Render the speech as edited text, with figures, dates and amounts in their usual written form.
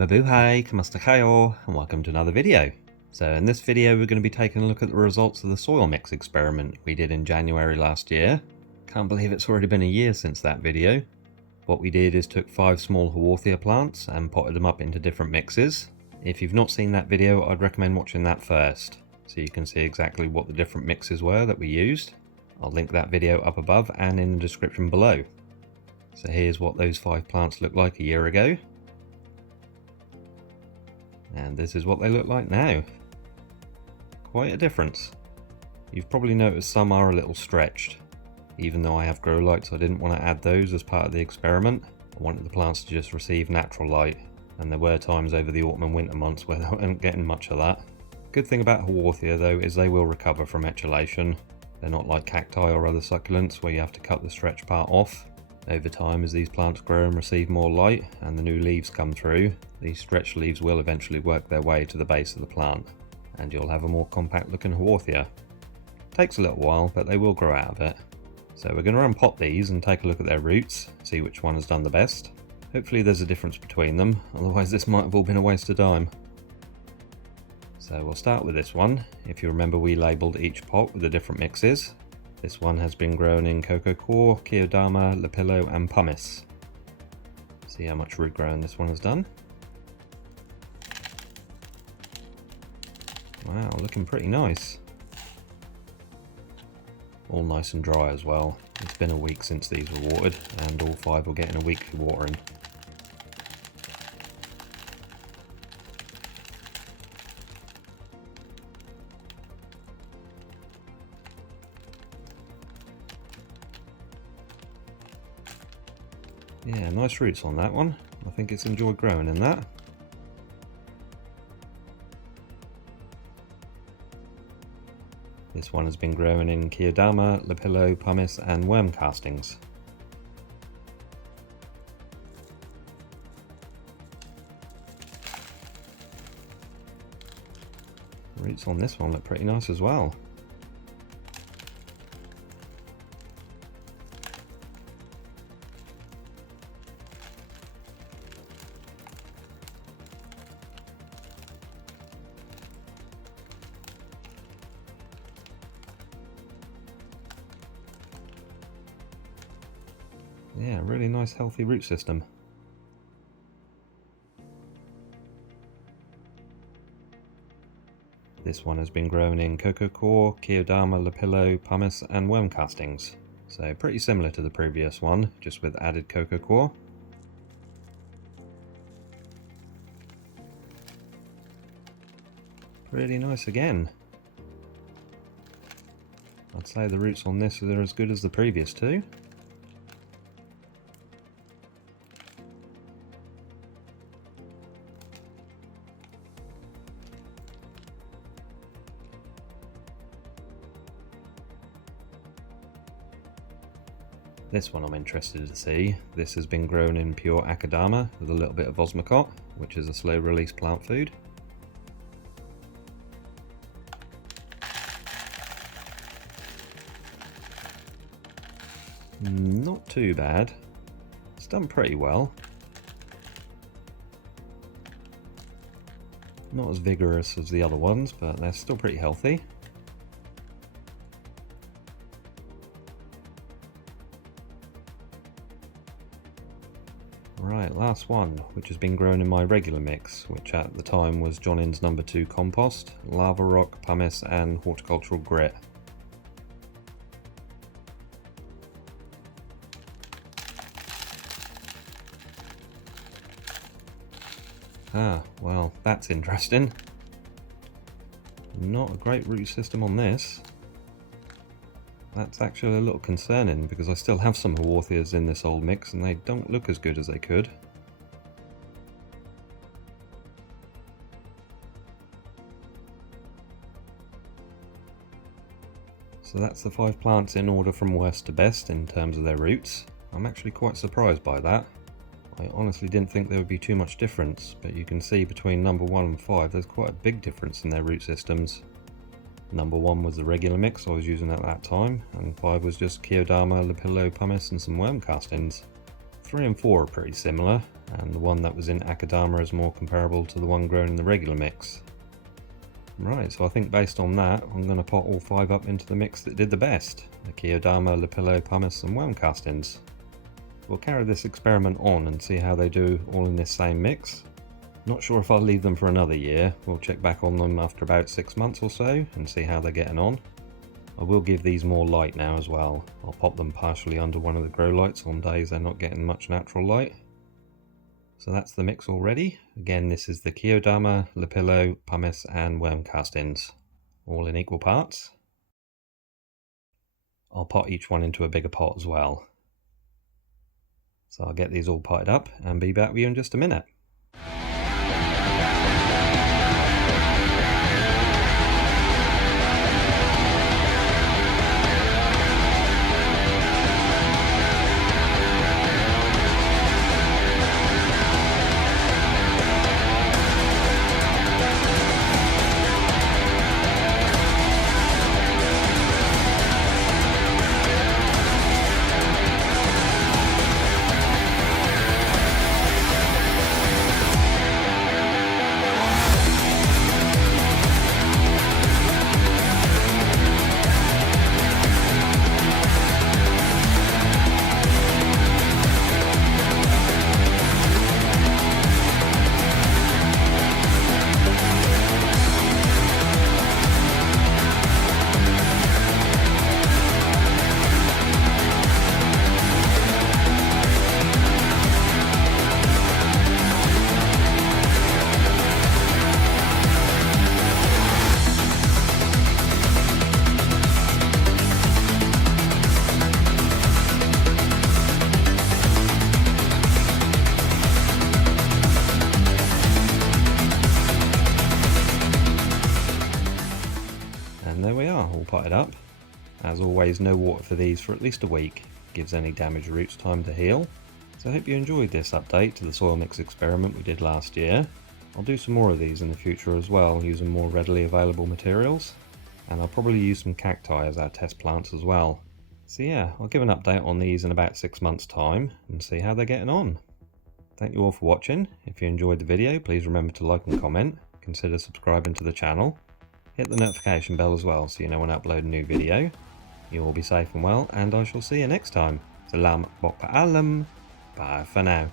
Mabuhay, kamusta kayo, and welcome to another video. So in this video we're going to be taking a look at the results of the soil mix experiment we did in January last year. Can't believe it's already been a year since that video. What we did is took 5 small Haworthia plants and potted them up into different mixes. If you've not seen that video, I'd recommend watching that first, so you can see exactly what the different mixes were that we used. I'll link that video up above and in the description below. So here's what those 5 plants looked like a year ago. And this is what they look like now. Quite a difference. You've probably noticed some are a little stretched. Even though I have grow lights, I didn't want to add those as part of the experiment. I wanted the plants to just receive natural light, and there were times over the autumn and winter months where they weren't getting much of that. Good thing about Haworthia though is they will recover from etulation. They're not like cacti or other succulents where you have to cut the stretched part off. Over time, as these plants grow and receive more light and the new leaves come through, these stretched leaves will eventually work their way to the base of the plant, and you'll have a more compact looking Haworthia. Takes a little while, but they will grow out of it. So we're going to unpot these and take a look at their roots, see which one has done the best. Hopefully there's a difference between them, otherwise this might have all been a waste of time. So we'll start with this one. If you remember, we labelled each pot with the different mixes. This one has been grown in cocoa coir, Keodama, Lapillo and pumice. See how much root growing this one has done. Wow, looking pretty nice. All nice and dry as well. It's been a week since these were watered, and all 5 were getting a weekly watering. Yeah, nice roots on that one. I think it's enjoyed growing in that. This one has been growing in Keodama, Lapillo, pumice and worm castings. Roots on this one look pretty nice as well. Yeah, really nice healthy root system. This one has been grown in cocoa coir, Keodama, Lapillo, pumice and worm castings. So pretty similar to the previous one, just with added cocoa coir. Really nice again. I'd say the roots on this are as good as the previous two. This one I'm interested to see. This has been grown in pure Akadama with a little bit of osmocot, which is a slow release plant food. Not too bad. It's done pretty well. Not as vigorous as the other ones, but they're still pretty healthy. Right, last one, which has been grown in my regular mix, which at the time was John Inn's No. 2 compost, lava rock, pumice and horticultural grit. Ah, well, that's interesting. Not a great root system on this. That's actually a little concerning because I still have some Haworthias in this old mix and they don't look as good as they could. So that's the 5 plants in order from worst to best in terms of their roots. I'm actually quite surprised by that. I honestly didn't think there would be too much difference, but you can see between number 1 and 5 there's quite a big difference in their root systems. Number 1 was the regular mix I was using at that time, and 5 was just Keodama, Lapillo, pumice and some worm castings. 3 and 4 are pretty similar, and the one that was in Akadama is more comparable to the one grown in the regular mix. Right, so I think based on that, I'm going to pot all 5 up into the mix that did the best, the Kyodama, Lepillo, Pumice and Worm Castings. We'll carry this experiment on and see how they do all in this same mix. Not sure if I'll leave them for another year. We'll check back on them after about 6 months or so and see how they're getting on. I will give these more light now as well. I'll pop them partially under one of the grow lights on days they're not getting much natural light. So that's the mix already. Again, this is the Kyodama, Lepillo, Pumice and Worm Castings, all in equal parts. I'll pot each one into a bigger pot as well. So I'll get these all potted up and be back with you in just a minute. And there we are, all potted up. As always, no water for these for at least a week. Gives any damaged roots time to heal. So I hope you enjoyed this update to the soil mix experiment we did last year. I'll do some more of these in the future as well, using more readily available materials. And I'll probably use some cacti as our test plants as well. So yeah, I'll give an update on these in about 6 months' time and see how they're getting on. Thank you all for watching. If you enjoyed the video, please remember to like and comment. Consider subscribing to the channel. Hit the notification bell as well so you know when I upload a new video. You all be safe and well, and I shall see you next time. Salamat po paalam. Bye for now.